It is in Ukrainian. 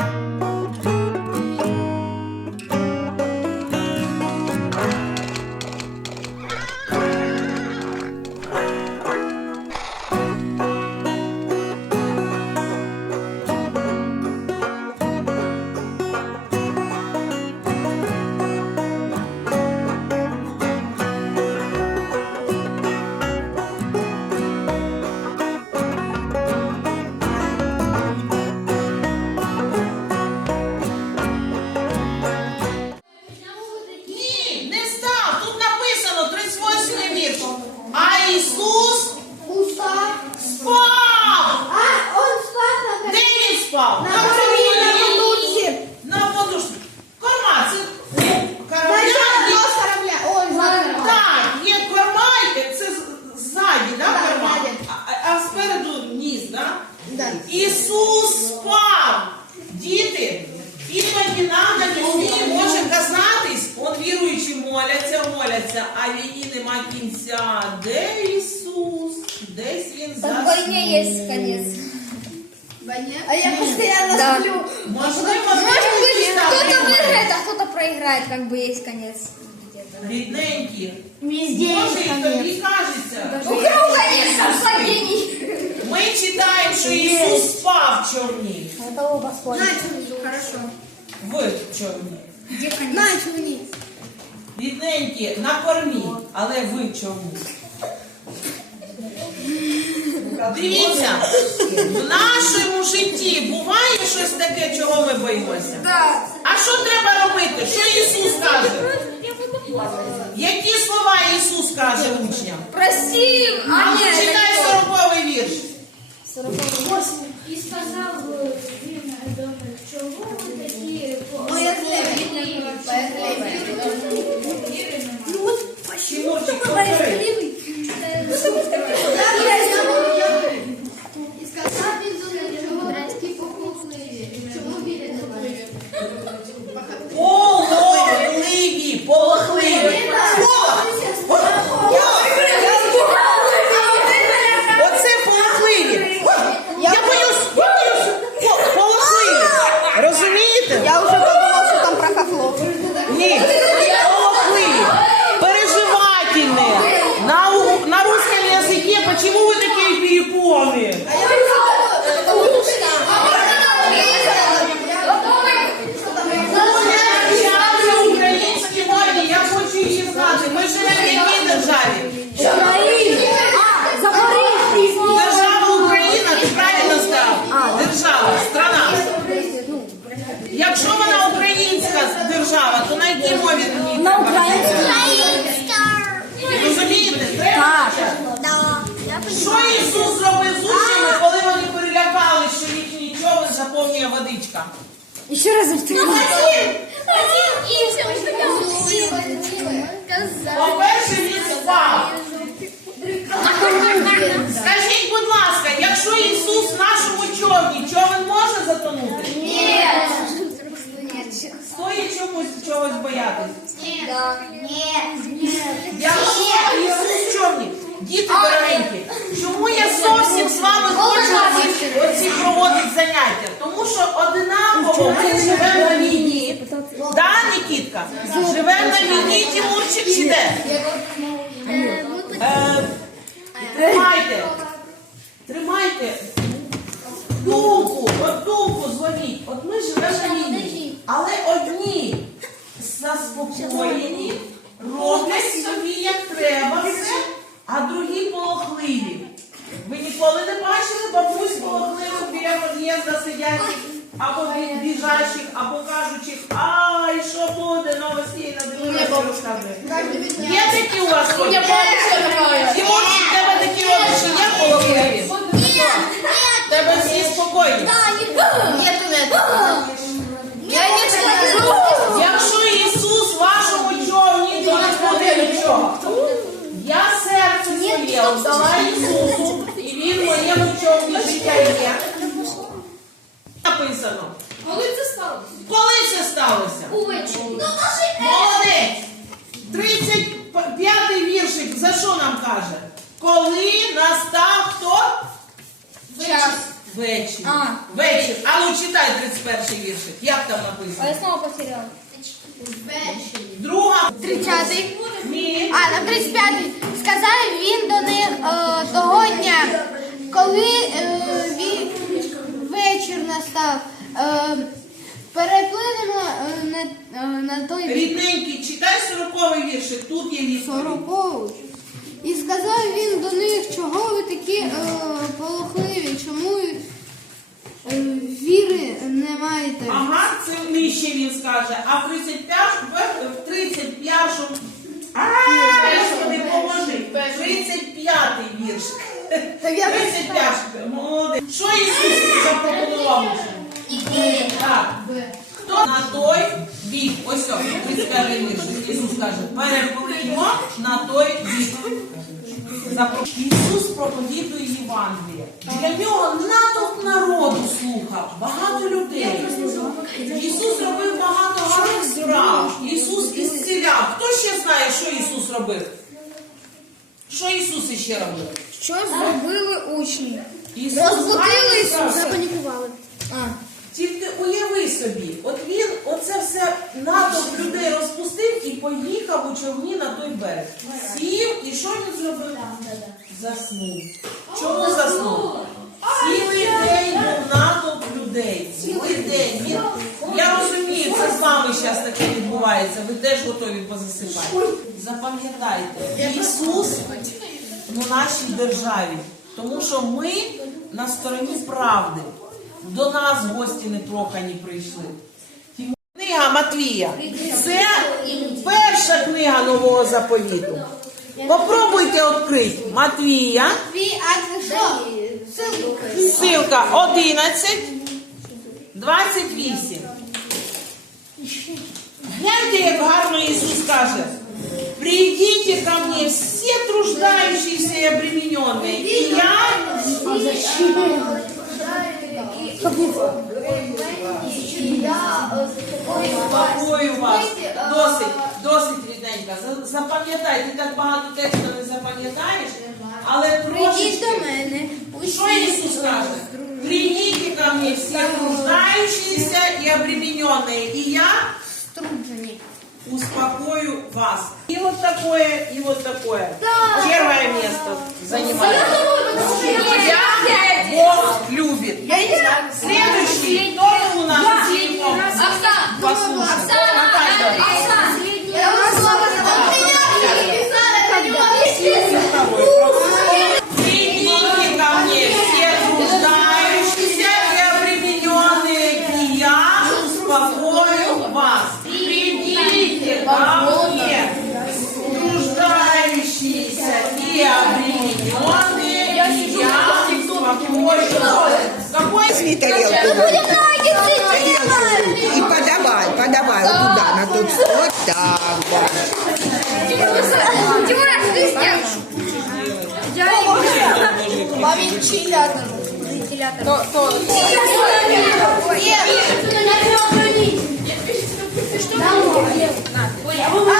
Ні, Можливо, Может быть, десь там кто-то немає. выиграет, а кто-то проиграет, как бы есть конец. где-то. Бідненькі. Везде Може, есть і конец. тобі кажеться. У круга есть совпадений. Ми читаємо, що Ісус спав в човні. Это оба спорят. Хорошо. В човні. Где конец? Начал вниз. Бідненькі на кормі, але ви чому? Дивіться, в нашому житті буває щось таке, чого ми боїмося. А що треба робити? Що Ісус каже? Які слова Ісус каже учням? Прости, А ну читай сороковий вірш. І сказав він чого ви такі Ой, Якщо вона українська держава, то на якій мові? На Розумієте? Треба. Що Ісус зробив з учнями, коли вони перелякали, що їхній човен заповнює водичка? Еще раз повтори. По-перше, він спав. Скажіть, будь ласка, якщо Ісус в нашому човні, човен може затонути? Стоїть чомусь чогось боятись? Якщо Ісус в човні, діти дорогенькі, чому я зовсім з вами хочу оці, оці заняття? Тому що одинаково ми живемо на війні. Да, Нікітка? Живемо на війні, Тимурчик чи де? Е, Тримайте. Тримайте. Думку, от думку зловіть. От ми живемо на війні. Але одні заспокоєні, роблять собі як треба все, а другі полохливі. Ви ніколи не бачили бабусь голодливу біля під'їзда сидять або біжачих, або кажучих, ай, що буде, новості на розказує. Є такі у вас? Тимурчик, в тебе такі що є полохливі? В Тебе всі спокійні. Якщо Він в моєму човні життя є. Написано. Коли це сталося? Коли це сталося? Увечері. Молодець! 35-й віршик за що нам каже? Коли настав хто? Час. Вечір. А. Вечір. А ну читай 31 віршик. Як там А написано? я снова потеряла. Друга. Тридцятий. Ні. А, на 35-й. Сказав він до них е, того дня, коли е, вечір настав. Е, переплинемо е, на, на той бік Рідненький, читай 40 віршик. Тут є відповідь. сороковий. І сказав він до них, чого ви такі е, полохливі, чому е, віри не маєте? Ага, це нижче він скаже. А в 35 в 35 а, Господи, поможи. 35 віршик. 35 молодець. Що Ісус запропонував? Так. Хто на той бік? Ось о, 35 віршик. Ісус каже, переплимо на той бік. Ісус проповідує Євангеліє. Для нього натовп народу слухав, багато людей. Ісус робив багато гарних справ. Ісус ісціляв. Хто ще знає, що Ісус робив? Що Ісус іще робив? Що зробили учні? Розбудили Ісуса. Запанікували. А, Тільки уяви собі, от він оце все натовп людей розпустив і поїхав у човні на той берег. Сів, і що він зробив? Заснув. Чому заснув? Цілий день був натовп людей. Цілий день. Він, я розумію, це з вами зараз таке відбувається. Ви теж готові позасипати. Запам'ятайте, Ісус в нашій державі, тому що ми на стороні правди. До нас гості непрохані прийшли. Книга Матвія. Це перша книга нового заповіту. Попробуйте відкрити. Матвія? Силка. ссылка 11, 28. Гляньте, як гарно Ісус каже. Придите ко мне все труждающиеся и обремененные, и я Спокою вас. Досить, досить рідненька. За- Запам'ятай, ти так багато тексту не запам'ятаєш, але Прийдіть трошечки. до мене. Що Ісус каже? Придите ко мне все нуждающиеся и обремененные, и я. Успокою вас. И вот такое, и вот такое. Первое место занимает. Тебя Бог любит. Следующий, кто у нас телефон? Послушай. Нуждающиеся и обремененные, и я успокою вас. Какой Возьми тарелку. Тарелку. И подавай, подавай вот туда, на тот Вот так вот. Тимур, ты сделаешь? Вентилятор. То, то. А, ну да, я ж